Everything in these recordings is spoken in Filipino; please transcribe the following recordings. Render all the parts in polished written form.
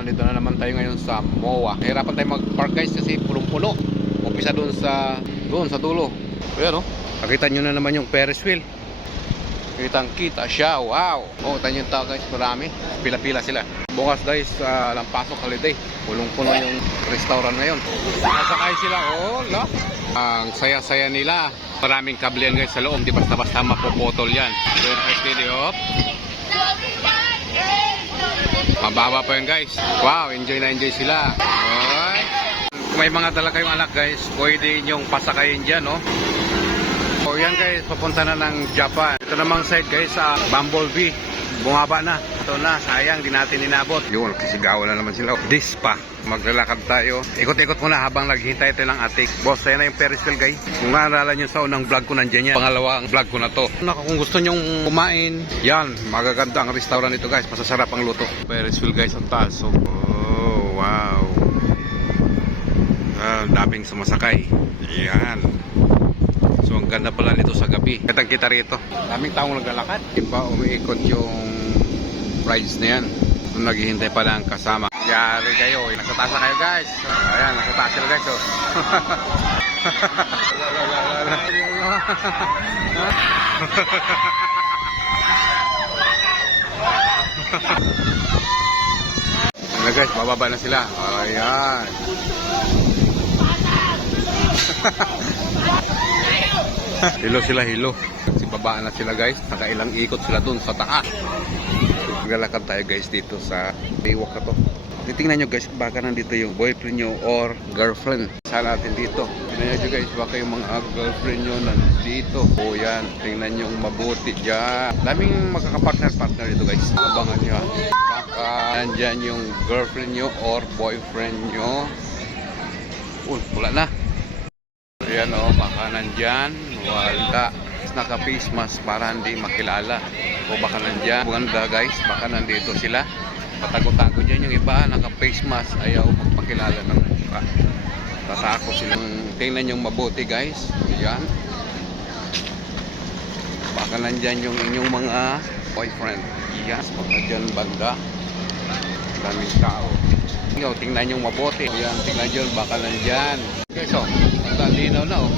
Nandito na naman tayo ngayon sa MOA. Hirapan tayo mag-park guys kasi pulong-pulo. Umpisa doon sa dulo. Ayan o. Nakita nyo na naman yung Ferris wheel. Kitang-kita siya. Wow. Oh, tanyo yung tao guys. Marami. Pila-pila sila. Bukas guys, Lampasok holiday. Pulong-pulo yung restaurant ngayon. Nasakay sila. Oh, la. Ang saya-saya nila. Maraming kablihan guys sa loob. Di basta-basta mapuputol yan. Then, video. Mababa pa yun guys. Wow, enjoy na enjoy sila. Alright. Kung may mga dala kayong anak guys, pwede nyong pasakayin dyan, no? So yan guys, papunta na ng Japan. Ito namang side guys sa Bumblebee. Bumaba na. Ito na, sayang, di natin inabot. Yun, kasigawan na naman sila. This pa, maglalakad tayo. Ikot-ikot muna habang naghihintay tayo ng atik. Boss, tayo na yung Ferris wheel guys. Kung naalala nyo sa unang vlog ko, nandiyan yan. Pangalawang vlog ko na to. Kung gusto nyong kumain, yan, magaganda ang restaurant nito guys. Masasarap ang luto. Ferris wheel guys, ang taas. Oh, wow. Daming sumasakay. Yan. So ang ganda pala nito sa gabi. Kitang kita rito. Daming taong naglalakad. Iba umiikot yung rides na yan. Kung naghihintay pala ang kasama. Yari kayo. Nakatasa kayo guys. Ayan, nakatasa sila guys. Oh. Ayan guys, bababa na sila. Ayan. Hilo sila, hilo. Babaan na sila guys. Nakailang ikot sila dun sa taas. Maglalakad tayo guys dito sa baywalk na to. Titingnan nyo guys, baka nandito yung boyfriend nyo or girlfriend. Saan natin dito. Tingnan nyo guys, baka yung mga girlfriend nyo nandito. O yan, tingnan nyo mabuti dyan. Daming magkakapartner dito guys. Abangan nyo ha. Baka nandyan yung girlfriend nyo or boyfriend nyo. Wala na. Ayan o, baka nandyan. Wala. Naka-face mask para hindi makilala. O baka nandyan. Buganda guys, baka nandito sila. Patago-tago dyan yung iba. Naka-face mask. Ayaw magpakilala ng mukha. Tatakot silang. Tingnan yung mabuti guys. Ayan. Baka nandyan yung inyong mga boyfriend. Yes, baka dyan banda. Daming tao. Tingnan yung mabuti. Ayan, tingnan dyan. Baka nandyan. Okay, so, ang linaw na oh.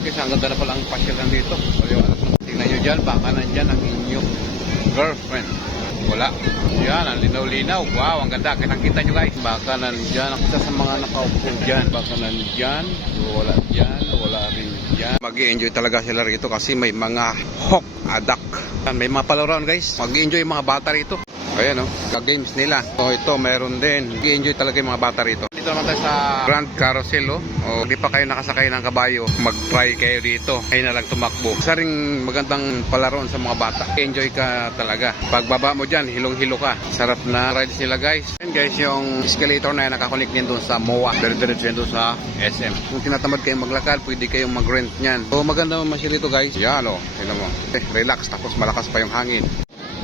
Kasi ang ganda na pala ang pasyalan dito. Tingnan nyo dyan, baka nandyan ang inyong girlfriend. Wala. Yan, ang linaw-linaw. Wow, ang ganda. Kita nyo guys. Baka nandyan. Isa sa mga nakaupo dyan. Baka nandyan. Wala dyan. Wala rin dyan. Mag-i-enjoy talaga sila rito kasi may mga hawk adak. May mga palaruan guys. Mag-i-enjoy yung mga bata rito. Ayan o, games nila. So ito, meron din. Mag-i-enjoy talaga yung mga bata rito. Dito naman tayo sa Grand Carousel o. O di pa kayo nakasakay ng kabayo, mag-try kayo dito. Ay na lang tumakbo. Isa ring magandang palaroon sa mga bata. Enjoy ka talaga. Pagbaba mo dyan, hilong-hilo ka. Sarap na ride sila guys. And guys, yung escalator na yan, nakakonik din doon sa MOA. Dire-diretso yan doon sa SM. Kung tinatamad kayong maglakad, pwede kayong mag-rent nyan. So maganda naman siya dito guys. Yan o, tingnan mo. Relax, tapos malakas pa yung hangin.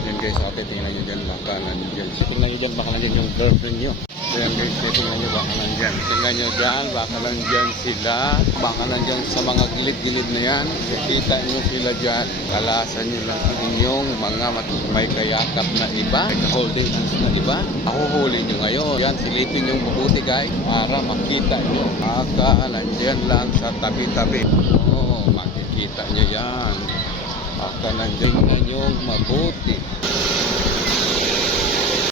Yan guys, ate, tingnan nyo dyan, baka nandyan. Tingnan nyo dyan, baka nandyan yung girlfriend nyo. Yan guys, tingnan nyo, baka nandyan. Tingnan nyo dyan, baka nandyan sila. Baka nandyan sa mga gilid-gilid na yan. Kita nyo sila dyan. Kalasan nyo lang ang inyong mga may kayakap na iba. May holding hands na iba. Mahuhuli nyo ngayon. Yan, silipin nyo mabuti guys, para makita nyo. Baka nandyan lang sa tabi-tabi. Oo, makikita nyo yan. Baka nandyan na yung mabuti.